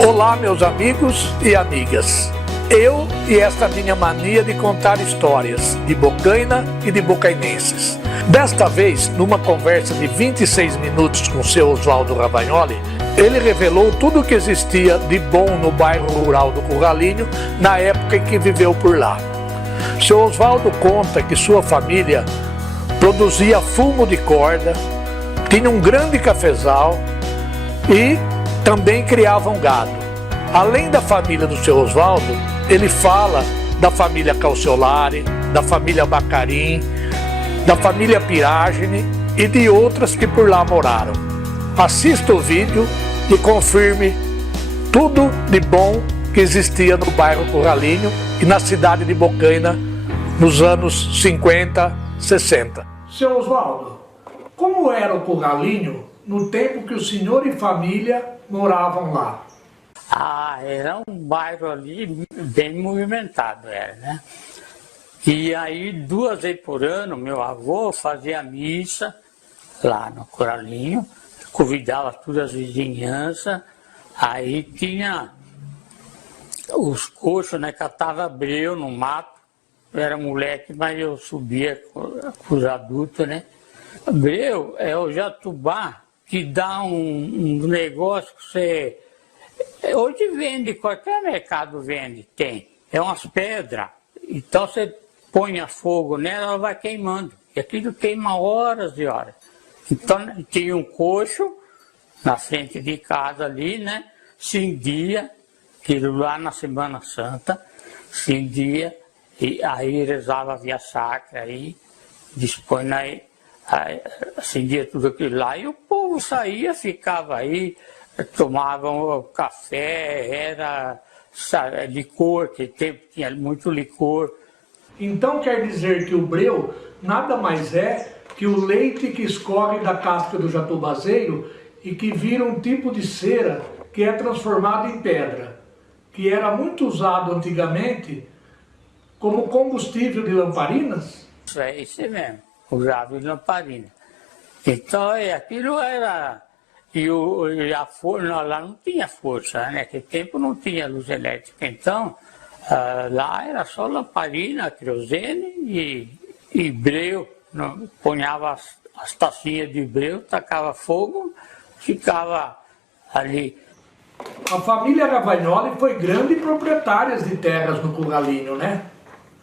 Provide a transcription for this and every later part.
Olá, meus amigos e amigas. Eu e esta minha mania de contar histórias de Bocaina e de bocainenses. Desta vez, numa conversa de 26 minutos com o seu Oswaldo Ravagnoli, ele revelou tudo o que existia de bom no bairro rural do Curralinho na época em que viveu por lá. Seu Oswaldo conta que sua família produzia fumo de corda, tinha um grande cafezal e também criavam gado. Além da família do seu Oswaldo, ele fala da família Calciolari, da família Bacarim, da família Piragine e de outras que por lá moraram. Assista o vídeo e confirme tudo de bom que existia no bairro Curralinho e na cidade de Bocaina nos anos 50, 60. Seu Oswaldo, como era o Curralinho no tempo que o senhor e família moravam lá? Era um bairro ali bem movimentado, era, né? E aí, 2 vezes por ano, meu avô fazia missa lá no Curralinho, convidava todas as vizinhanças, aí tinha os coxos, né? Catava breu no mato, eu era moleque, mas eu subia com os adultos, né? Breu é o jatubá que dá um negócio que você... Hoje vende, qualquer mercado vende, tem. É umas pedras, então você põe a fogo nela, ela vai queimando. E aquilo queima horas e horas. Então tinha um coxo na frente de casa ali, né? Cindia, aquilo lá na Semana Santa, cindia, e aí rezava via sacra, aí dispõe aí, acendia tudo aquilo lá, e o povo saía, ficava aí, tomavam café, era licor, que tempo tinha muito licor. Então quer dizer que o breu nada mais é que o leite que escorre da casca do jatubazeiro e que vira um tipo de cera que é transformado em pedra, que era muito usado antigamente como combustível de lamparinas? É isso mesmo, usava de lamparina. Então aquilo era... E a força, lá não tinha força, né? Naquele tempo não tinha luz elétrica, então lá era só lamparina, querosene e breu. Ponhava as tacinhas de breu, tacava fogo, ficava ali. A família Ravagnoli foi grande proprietária de terras no Curralinho, né?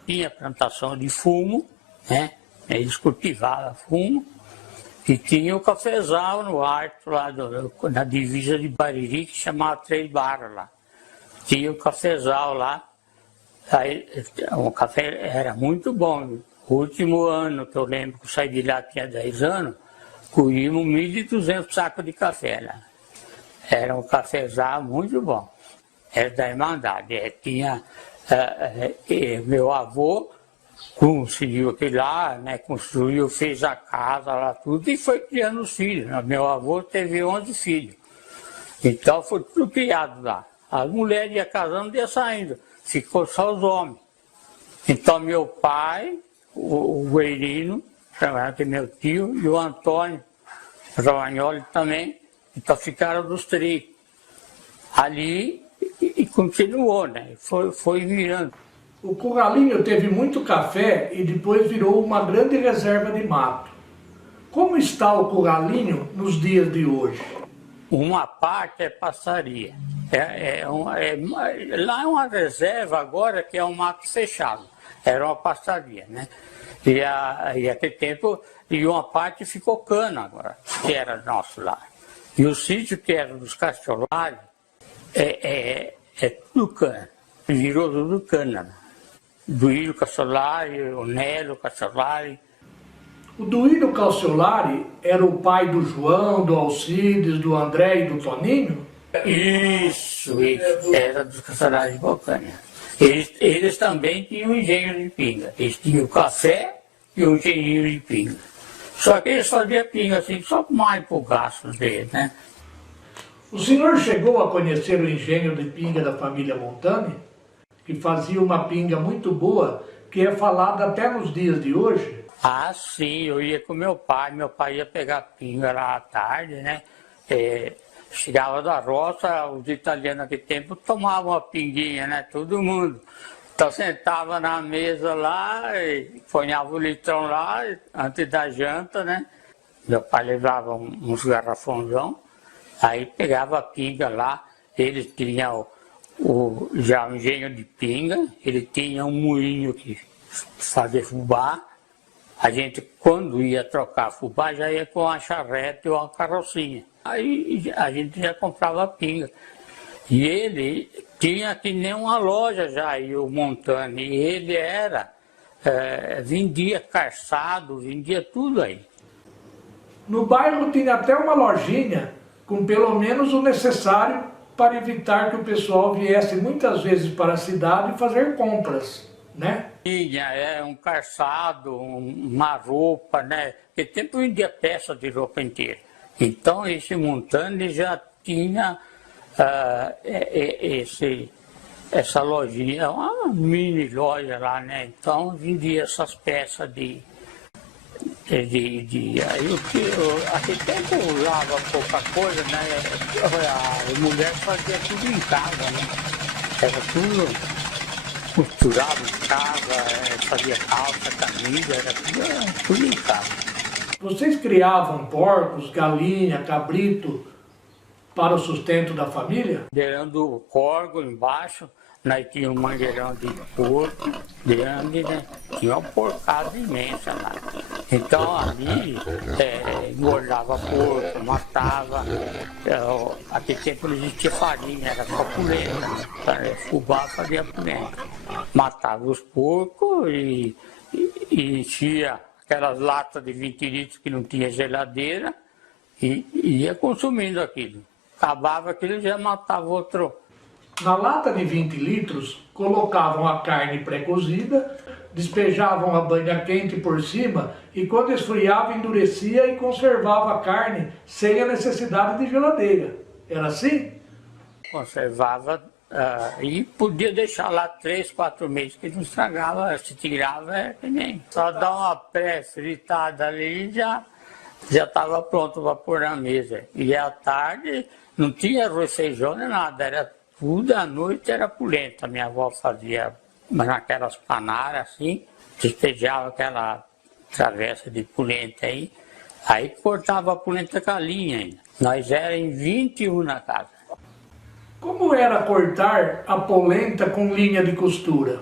Tinha plantação de fumo, né? Eles cultivavam fumo. E tinha o cafezal no alto, lá na divisa de Bariri, que chamava Três Barras lá. Tinha o cafezal lá, aí, o café era muito bom. O último ano que eu lembro que eu saí de lá, tinha 10 anos, colhíamos 1.200 sacos de café lá. Era um cafezal muito bom. Era da Irmandade. Tinha meu avô, conseguiu aquilo lá, né, construiu, fez a casa lá, tudo, e foi criando os filhos. Meu avô teve 11 filhos. Então foi tudo criado lá. As mulheres iam casando e iam saindo. Ficou só os homens. Então meu pai, o Eirino, que é meu tio, e o Antônio Ravagnoli também, então ficaram dos 3. Ali e continuou, né? Foi virando. O Curralinho teve muito café e depois virou uma grande reserva de mato. Como está o Curralinho nos dias de hoje? Uma parte é passaria. Lá é uma reserva agora que é um mato fechado. Era uma passaria, né? E aquele tempo, e uma parte ficou cana agora, que era nosso lá. E o sítio que era dos Casciolari é tudo cana. Virou tudo cana, né? Duílio Casciolari, o Nélio Casciolari. O Duílio Calciolari era o pai do João, do Alcides, do André e do Toninho? Isso, era dos Casciolari de Bocaina. Eles também tinham engenho de pinga. Eles tinham o café e o engenho de pinga. Só que eles faziam pinga assim, só mais pro gasto deles, né? O senhor chegou a conhecer o engenho de pinga da família Montani? Que fazia uma pinga muito boa, que é falada até nos dias de hoje? Sim, eu ia com meu pai ia pegar pinga lá à tarde, né? chegava da roça, os italianos naquele tempo tomavam uma pinguinha, né? Todo mundo. Então sentava na mesa lá, e ponhava o litrão lá, antes da janta, né? Meu pai levava uns garrafãozão, aí pegava a pinga lá, eles tinham já um engenho de pinga, ele tinha um moinho que fazia fubá. A gente, quando ia trocar fubá, já ia com uma charrete ou uma carrocinha. Aí a gente já comprava pinga. E ele tinha que nem uma loja já, e o Montani, e ele vendia calçado, vendia tudo aí. No bairro tinha até uma lojinha com pelo menos o necessário para evitar que o pessoal viesse muitas vezes para a cidade fazer compras, né? Tinha um calçado, uma roupa, né? Porque tempo vendia peça de roupa inteira. Então esse Montani já tinha essa lojinha, uma mini loja lá, né? Então vendia essas peças aquele tempo usava pouca coisa, né? A mulher fazia tudo em casa, né? Era tudo costurado em casa, fazia calça, camisa, era tudo em casa. Vocês criavam porcos, galinha, cabrito para o sustento da família? Mangueirão corgo embaixo, nós tínhamos um mangueirão de porco grande, né? Tinha uma porcada imensa lá. Então ali engordava porco, matava. Aquele tempo não existia farinha, era só polenta. Fubá fazia polenta. Matava os porcos e enchia aquelas latas de 20 litros que não tinha geladeira e ia consumindo aquilo. Acabava aquilo e já matava outro. Na lata de 20 litros, colocavam a carne pré-cozida, despejavam a banha quente por cima e quando esfriava endurecia e conservava a carne sem a necessidade de geladeira. Era assim? Conservava e podia deixar lá 3, 4 meses que não estragava, se tirava que nem. Só dar uma pré-fritada ali e já estava pronto para pôr na mesa. E à tarde não tinha arroz, feijão nem nada, era tudo à noite, era polenta. Minha avó fazia naquelas panárias assim, despejava aquela travessa de polenta aí cortava a polenta com a linha ainda. Nós éramos 21 na casa. Como era cortar a polenta com linha de costura?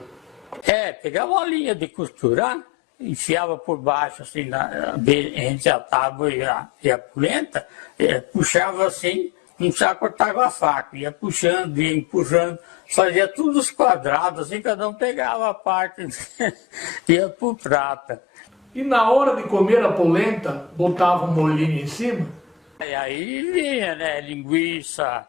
Pegava uma linha de costurar, enfiava por baixo, assim, entre a tábua e a polenta, puxava assim, não precisava cortar com a faca, ia puxando, ia empurrando, fazia tudo os quadrados, assim, cada um pegava a parte, ia pro prato. E na hora de comer a polenta, botava um molhinho em cima? E aí vinha, né, linguiça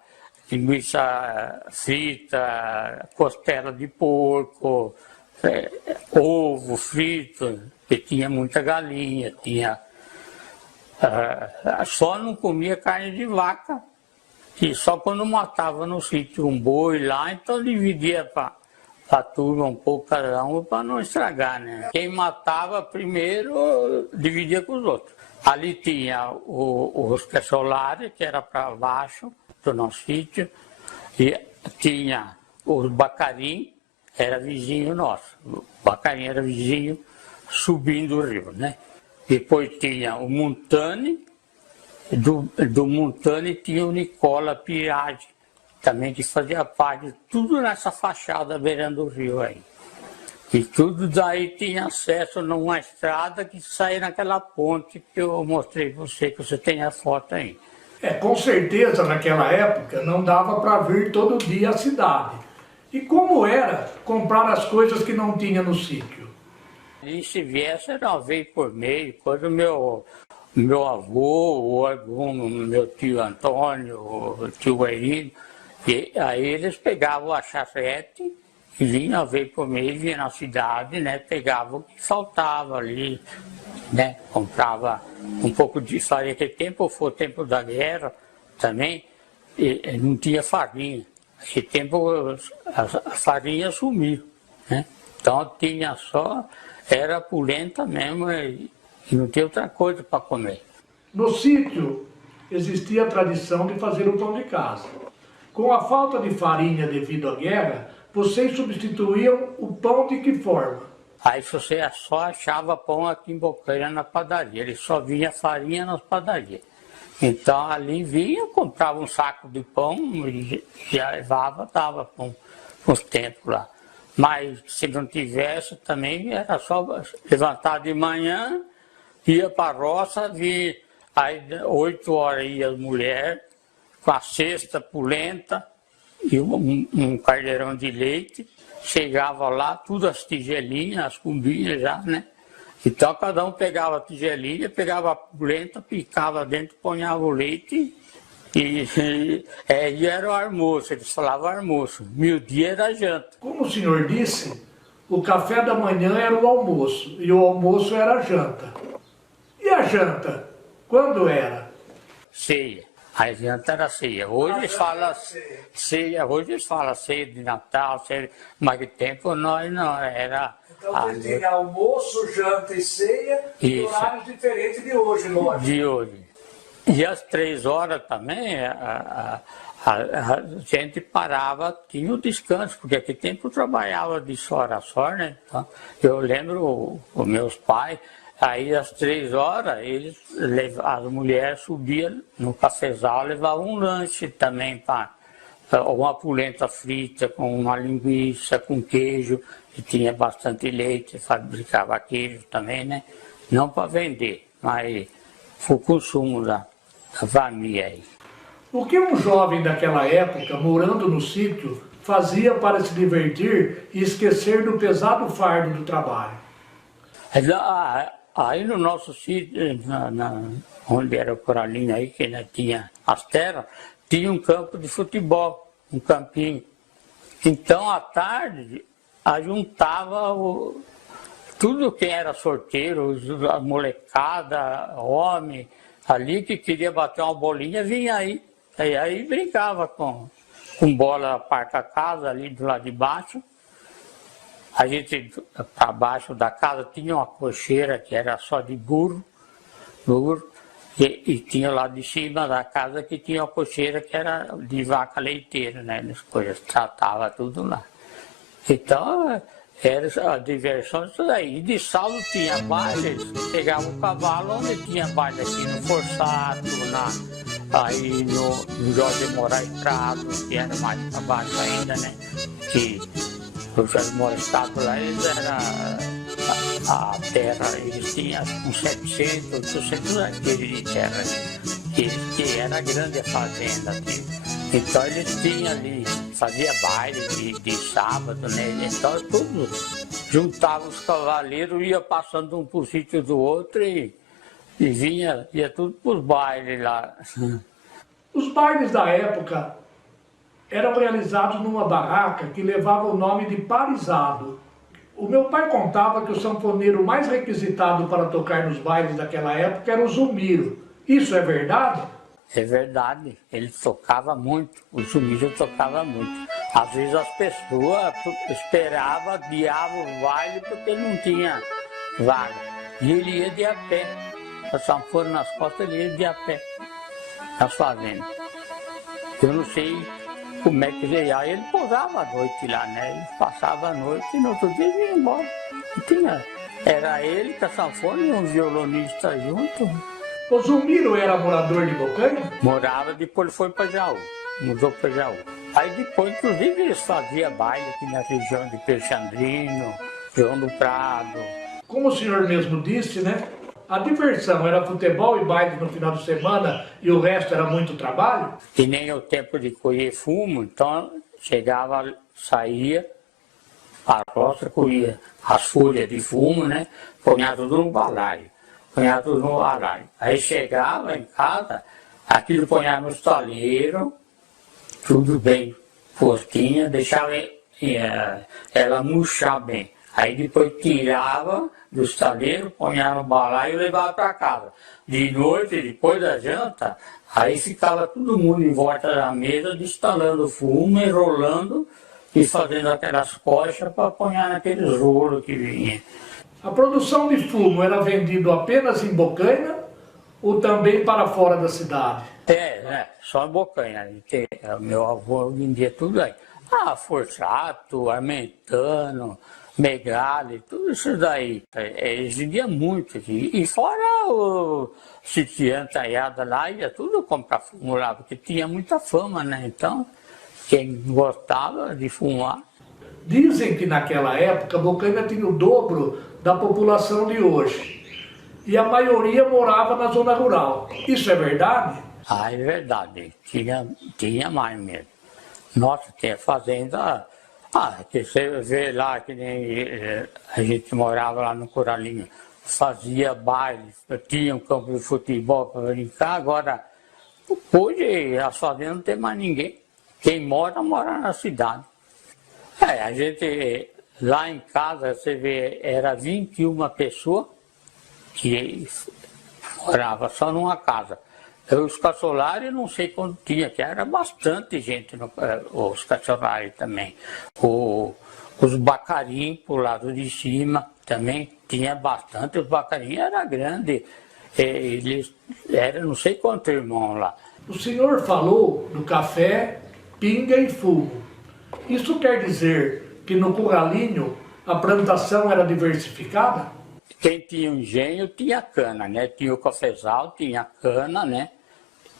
frita, costela de porco, ovo frito, que tinha muita galinha, só não comia carne de vaca, e só quando matava no sítio um boi lá, então dividia para a turma um pouco cada um para não estragar, né? Quem matava primeiro dividia com os outros. Ali tinha os pesolares, que era para baixo do nosso sítio, e tinha os bacarim, era vizinho nosso. O bacarim era vizinho subindo o rio, né? Depois tinha o Montani, do Montani tinha o Nicola Piraggi, também que fazia parte, tudo nessa fachada beirando o rio aí. E tudo daí tinha acesso numa estrada que saía naquela ponte que eu mostrei para você, que você tem a foto aí. Com certeza naquela época não dava para vir todo dia à cidade. E como era comprar as coisas que não tinha no sítio? E se viesse era uma vez por mês, quando meu avô, ou algum meu tio Antônio, o tio Herino, aí eles pegavam a charrete e vinha uma vez por mês, vinha na cidade, né, pegava o que faltava ali, né, comprava um pouco de farinha. Naquele tempo, foi o tempo da guerra também, e não tinha farinha. Naquele tempo a farinha sumiu, né, então tinha só, era polenta mesmo e não tinha outra coisa para comer. No sítio existia a tradição de fazer o pão de casa. Com a falta de farinha devido à guerra, vocês substituíam o pão de que forma? Aí você só achava pão aqui em Bocaina na padaria, ele só vinha farinha nas padarias. Então ali vinha, comprava um saco de pão e já levava, dava pão uns tempos lá. Mas se não tivesse também era só levantar de manhã, ia para a roça, via, aí 8 horas ia as mulheres com a cesta, polenta e um caldeirão de leite, chegava lá, tudo as tigelinhas, as cumbinhas já, né? Então cada um pegava a tigelinha, pegava a polenta, picava dentro, ponhava o leite e era o almoço, eles falavam almoço, meio-dia era janta. Como o senhor disse, o café da manhã era o almoço e o almoço era a janta. E a janta, quando era? Ceia. A janta era ceia. Hoje eles falam ceia, hoje eles falam ceia de Natal, ceia, mas que tempo nós não era. Então tinha almoço, janta e ceia, em horários diferentes de hoje, lógico. De hoje. E às 3 horas também a gente parava, tinha o descanso, porque aquele tempo eu trabalhava de hora a hora, né? Então, eu lembro os meus pais. Aí às 3 horas, as mulheres subiam no cafezal, levavam um lanche também, uma polenta frita com uma linguiça, com queijo, e tinha bastante leite, fabricava queijo também, né? Não para vender, mas foi o consumo da família aí. O que um jovem daquela época, morando no sítio, fazia para se divertir e esquecer do pesado fardo do trabalho? Aí no nosso sítio, onde era o Coralinho aí, que ainda tinha as terras, tinha um campo de futebol, um campinho. Então à tarde, juntava tudo quem era sorteiro, a molecada, homem, ali que queria bater uma bolinha, vinha aí. Aí brincava com bola parca casa ali do lado de baixo. A gente, abaixo da casa, tinha uma cocheira que era só de burro, e tinha lá de cima da casa que tinha uma cocheira que era de vaca leiteira, né? As coisas, tratava tudo lá. Então, era a diversão disso daí. E de sábado tinha baile, eles pegavam o cavalo, onde tinha baile aqui no Forçato, aí no Jorge Moraes Prado, que era mais para baixo ainda, né? Que o Jorge Moraes Prado lá, eles era a terra, eles tinham uns 700, 800 hectares de terra, que era grande a fazenda. Então eles tinham ali, fazia baile de sábado, né? Então tudo, juntava os cavaleiros, ia passando um por sítio do outro e ia tudo por bailes lá. Os bailes da época eram realizados numa barraca que levava o nome de parizado. O meu pai contava que o sanfoneiro mais requisitado para tocar nos bailes daquela época era o Zumiro. Isso é verdade? É verdade, ele tocava muito, o Zumiro tocava muito. Às vezes as pessoas esperavam, adiavam o baile porque não tinha vaga. E ele ia de a pé, a sanfona nas costas, ele ia de a pé, nas fazendas. Eu não sei como é que veio, aí ele pousava a noite lá, né? Ele passava a noite e no outro dia ele ia embora. Era ele com a sanfona e um violonista junto. O Zumiro era morador de Bocaina? Morava, depois ele foi para Jaú, mudou para Jaú. Aí depois, inclusive, eles faziam baile aqui na região de Peixandrino, João do Prado. Como o senhor mesmo disse, né? A diversão era futebol e baile no final de semana e o resto era muito trabalho? E nem o tempo de colher fumo, então chegava, saía, a roça colhia as folhas de fumo, né? Punha tudo no balaio. Punha tudo no balaio. Aí chegava em casa, aquilo punha no estaleiro, tudo bem postinha, deixava ela murchar bem. Aí depois tirava do estaleiro, punha no balaio e levava para casa. De noite, depois da janta, aí ficava todo mundo em volta da mesa, destalando fumo, enrolando e fazendo aquelas coxas para pôr naqueles rolos que vinha. A produção de fumo era vendido apenas em Bocaina ou também para fora da cidade? só em Bocaina. Meu avô vendia tudo aí. Ah, Forjato, Armentano, Megali, tudo isso daí. Eles vendiam muito. E fora o sitiante Taiada lá, ia tudo comprar fumo lá, porque tinha muita fama, né? Então, quem gostava de fumar. Dizem que naquela época Bocaina tinha o dobro da população de hoje. E a maioria morava na zona rural. Isso é verdade? Ah, é verdade. Tinha mais mesmo. Nossa, tinha fazenda. Que você vê lá que nem a gente morava lá no Coralinho, fazia baile, tinha um campo de futebol para brincar. Agora, hoje as fazendas não tem mais ninguém. Quem mora na cidade. A gente, lá em casa, você vê, era 21 pessoas que morava só numa casa. Os caçolares, não sei quanto tinha, que era bastante gente, os caçolares também. Os bacarim pro lado de cima também tinha bastante, os bacarim era grande, eles eram não sei quantos irmãos lá. O senhor falou do café, pinga e fumo. Isso quer dizer que no Curralinho a plantação era diversificada? Quem tinha um engenho tinha cana, né? Tinha o cafezal, tinha cana, né?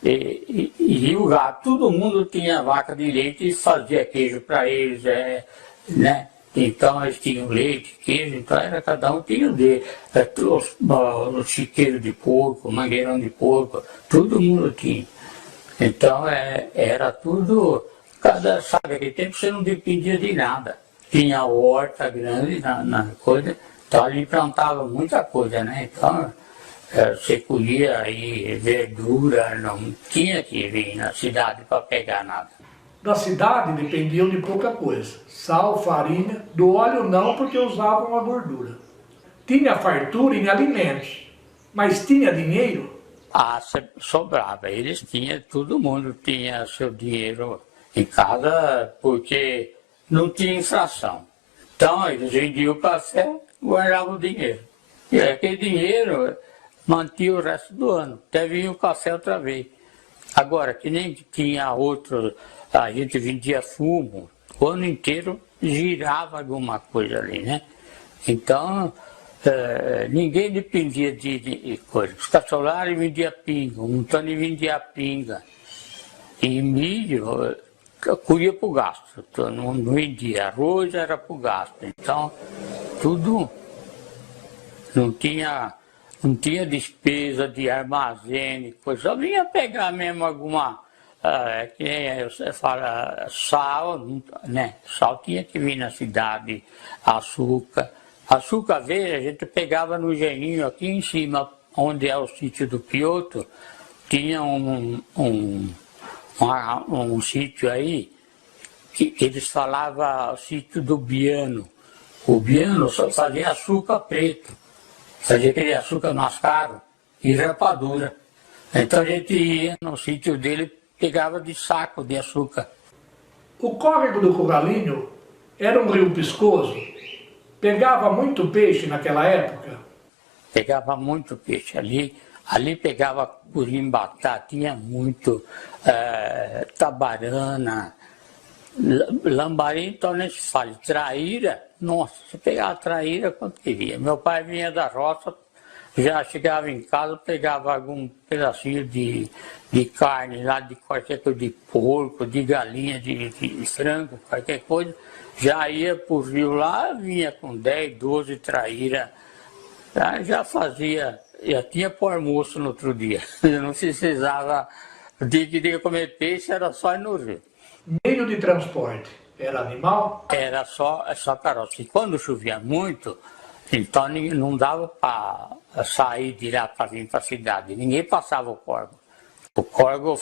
E o gado, todo mundo tinha vaca de leite e fazia queijo para eles, né? Então eles tinham leite, queijo, então era, cada um tinha o dele. Os chiqueiros de porco, mangueirão de porco, todo mundo tinha. Então era tudo, sabe, naquele tempo você não dependia de nada. Tinha horta grande na coisa, então ali plantava muita coisa, né? Então você colhia aí verdura, não tinha que vir na cidade para pegar nada. Da cidade dependiam de pouca coisa. Sal, farinha, do óleo não, porque usavam a gordura. Tinha fartura em alimentos, mas tinha dinheiro? Ah, sobrava. Eles tinham, todo mundo tinha seu dinheiro em casa, porque não tinha inflação. Então eles vendiam o café, guardavam o dinheiro. E aquele dinheiro mantinha o resto do ano, até vinha o café outra vez. Agora, que nem tinha outro, a gente vendia fumo, o ano inteiro girava alguma coisa ali, né? Então, ninguém dependia de coisa. Os caçolares vendiam pinga, o Montani vendia pinga. E milho, colhia para o gasto, então, não vendia. Arroz era para o gasto. Então, tudo não tinha despesa de armazém, coisa. Só vinha pegar mesmo alguma, que nem você fala, sal, né? Sal tinha que vir na cidade, açúcar. Açúcar verde a gente pegava no engenho aqui em cima, onde é o sítio do Pioto, tinha um sítio aí, que eles falavam o sítio do Biano. O Biano só fazia açúcar preto. Fazia aquele açúcar mascaro e rapadura. Então a gente ia no sítio dele, pegava de saco de açúcar. O córrego do Curralinho era um rio piscoso? Pegava muito peixe naquela época? Pegava muito peixe. Ali pegava curimbatá, tinha muito tabarana, lambari, então nem se fala. Traíra, nossa, você pegava traíra quanto queria. Meu pai vinha da roça, já chegava em casa, pegava algum pedacinho de carne lá, de qualquer coisa, de porco, de galinha, de frango, qualquer coisa. Já ia pro rio lá, vinha com 10, 12 traíra. Já fazia, já tinha pro almoço no outro dia. Eu não precisava, o dia que ia comer peixe era só ir no rio. Meio de transporte era animal? Era só carroça. E quando chovia muito, então não dava para sair de lá para vir para a cidade. Ninguém passava o córrego. O córrego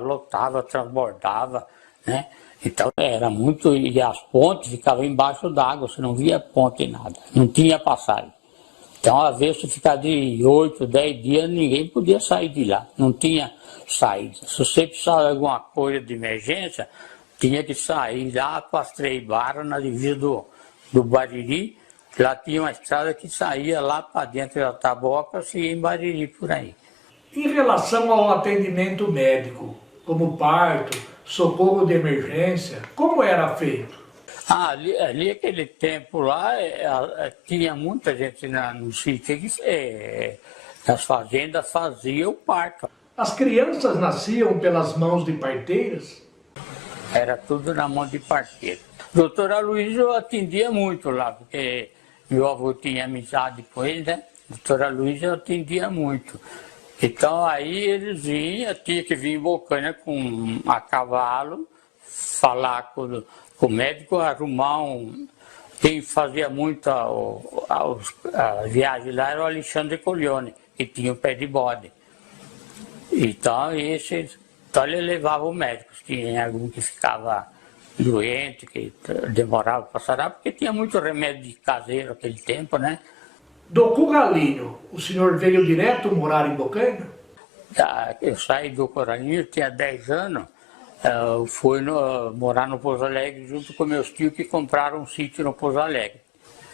lotava, transbordava, né? Então era muito, e as pontes ficavam embaixo d'água, você não via ponte em nada, não tinha passagem. Então, às vezes, se ficar de 8, 10 dias, ninguém podia sair de lá, não tinha saída. Se você precisava de alguma coisa de emergência, tinha que sair lá para as Três Barras, na divisa do Bariri. Lá tinha uma estrada que saía lá para dentro da Taboca e ia em Bariri por aí. Em relação ao atendimento médico, como parto, socorro de emergência? Como era feito? Ali aquele tempo lá, tinha muita gente no sítio que nas fazendas fazia o parto. As crianças nasciam pelas mãos de parteiras? Era tudo na mão de parteiro. Doutor Aloysio eu atendia muito lá, porque meu avô tinha amizade com ele, né? Doutor Aloysio eu atendia muito. Então aí eles vinham, tinha que vir em Bocaina a cavalo, falar com o médico, arrumar Quem fazia muito a viagem lá era o Alexandre Coglione, que tinha o pé de bode. Então ele levava o médico, tinha algum que ficava doente, que demorava para sarar, porque tinha muito remédio de caseiro naquele tempo, né? Do Curralinho, o senhor veio direto morar em Bocaina? Eu saí do Curralinho, tinha 10 anos, fui morar no Pouso Alegre junto com meus tios que compraram um sítio no Pouso Alegre.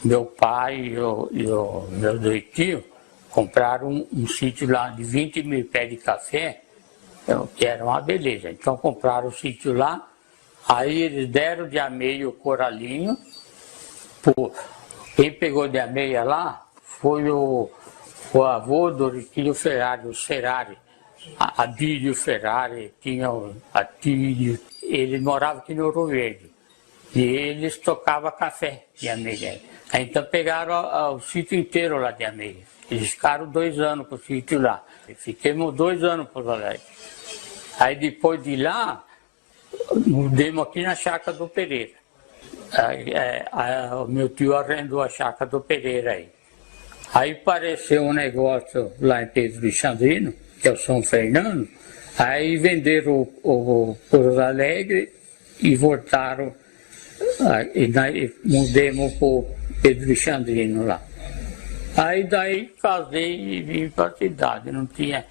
Meu pai e o meu dois tios compraram um sítio lá de 20 mil pés de café, que era uma beleza. Então compraram o sítio lá, aí eles deram de ameia o Corralinho. Quem pegou de ameia lá foi o avô do Riquinho Ferrari, o Ferrari. Abílio Ferrari, tinha o Atílio. Ele morava aqui no Ouro Verde. E eles tocavam café de ameia. Então pegaram o sítio inteiro lá de ameia. Eles ficaram 2 anos com o sítio lá. Fiquemos 2 anos por Alegre. Aí depois de lá, mudemos aqui na chácara do Pereira. O meu tio arrendou a chácara do Pereira aí. Aí apareceu um negócio lá em Pedro Alexandrino, que é o São Fernando. Aí venderam o Pouso Alegre e voltaram. E mudemos para o Pedro Alexandrino lá. Aí daí casei e vim para a cidade, não tinha.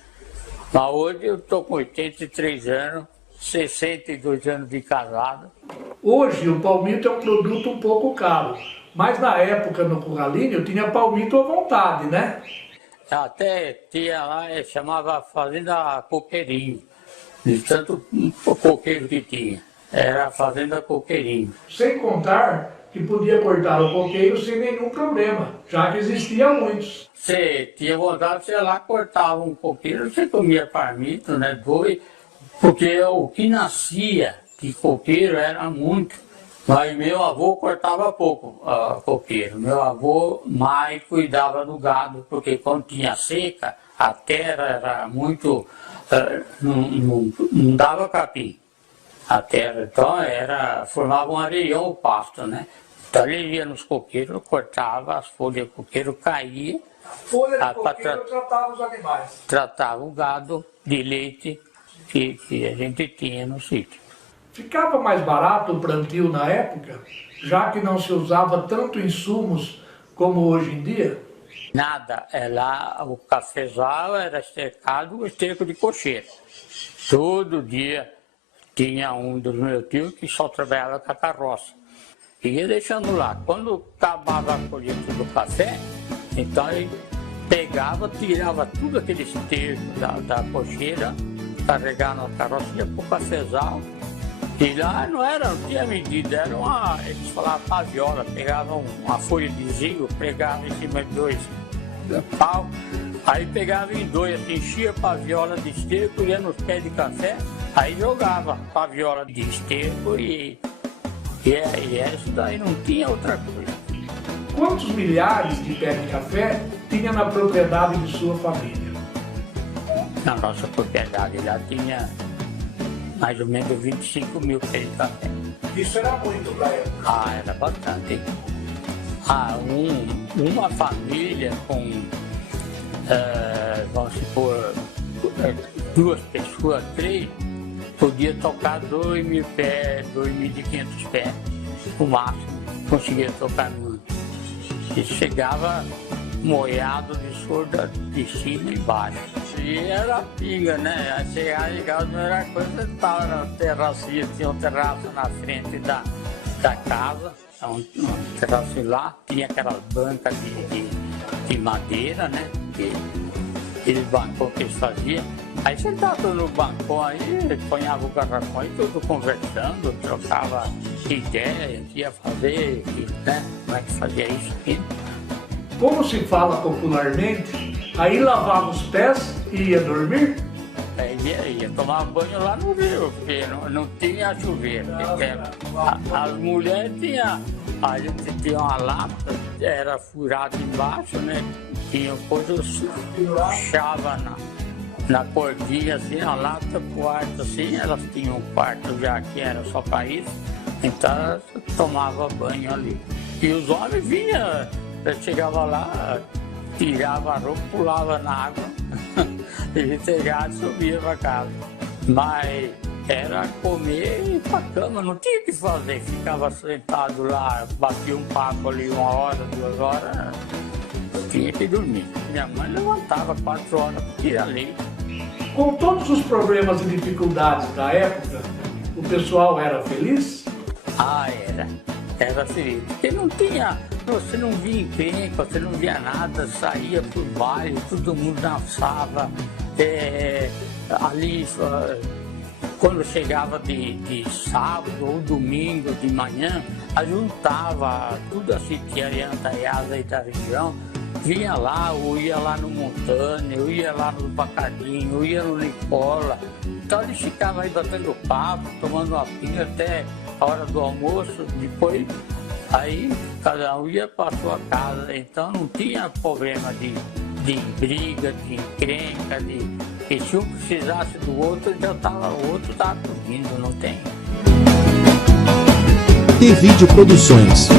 Mas hoje eu estou com 83 anos, 62 anos de casado. Hoje o palmito é um produto um pouco caro, mas na época no Curralinho tinha palmito à vontade, né? Até tinha lá, chamava Fazenda Coqueirinho, de tanto coqueiro que tinha. Era a Fazenda Coqueirinho. Sem contar que podia cortar o coqueiro sem nenhum problema, já que existiam muitos. Você tinha vontade, você lá cortava um coqueiro, você comia palmito, né, boi, porque o que nascia de coqueiro era muito. Mas meu avô cortava pouco coqueiro. Meu avô mais cuidava do gado, porque quando tinha seca, a terra era muito... não dava capim. A terra, então, formava um areião o pasto, né? Então ele ia nos coqueiros, cortava as folhas de coqueiro, caía. Folha de coqueiro tratava os animais. Tratava o gado de leite que a gente tinha no sítio. Ficava mais barato o plantio na época, já que não se usava tanto insumos como hoje em dia? Nada, lá o cafezal era estercado, o esterco de cocheira. Todo dia tinha um dos meus tios que só trabalhava com a carroça. Ia deixando lá. Quando acabava a colheita do café, então ele pegava, tirava tudo aquele esterco da cocheira, carregava na carroça, ia para o cafezal. E lá não tinha medida, eles falavam paviola, pegavam uma folha de zinco, pregavam em cima de 2 pau, aí pegava em 2, assim, enchia a paviola de esterco, ia nos pés de café, aí jogava paviola de esterco e isso daí não tinha outra coisa. Quantos milhares de pés de café tinha na propriedade de sua família? Na nossa propriedade lá tinha mais ou menos 25 mil pés de café. Isso era muito para época. Era bastante. Uma família com, vamos supor, 2 pessoas, 3, podia tocar 2.000 pés, 2.500 pés, o máximo, conseguia tocar muito. E chegava moiado de surda de cima e baixo. E era pinga, né? Aí chegava em casa, não era coisa, estava na terracinha, tinha um terraço na frente da casa, um terraço lá, tinha aquelas bancas de madeira, né? aquele bancão que eles faziam. Aí sentado no bancão aí, ponhava o garrafão e tudo conversando, trocava ideia, ia fazer, né? Como é que fazia isso aqui? Como se fala popularmente, aí lavava os pés e ia dormir? Ia tomar banho lá no rio, porque não tinha chuveiro. As mulheres tinham, a gente tinha uma lata, era furada embaixo, né? Tinha coisa, puxava na cordinha assim, a lata, quarto assim, elas tinham um quarto já que era só para isso, então elas tomavam banho ali. E os homens vinham, chegava lá, tirava a roupa, pulava na água, e chegava e subia para casa. Mas era comer e ir para cama, não tinha o que fazer, ficava sentado lá, batia um papo ali 1 hora, 2 horas, tinha que dormir. Minha mãe levantava 4 horas para tirar leite. Com todos os problemas e dificuldades da época, o pessoal era feliz? Ah, era feliz. Porque não tinha, você não via encrenca, você não via nada, saía pro baile, todo mundo dançava. Ali, quando chegava de sábado ou domingo de manhã, juntava tudo assim, crianças aí da região, vinha lá, eu ia lá no Montânia, eu ia lá no Bacadinho, eu ia no Nicola. Então eles ficavam aí batendo papo, tomando uma pinga até a hora do almoço, depois aí cada um ia para sua casa, então não tinha problema de briga, de encrenca, que se um precisasse do outro, o outro estava dormindo, não tem. T-Video Produções.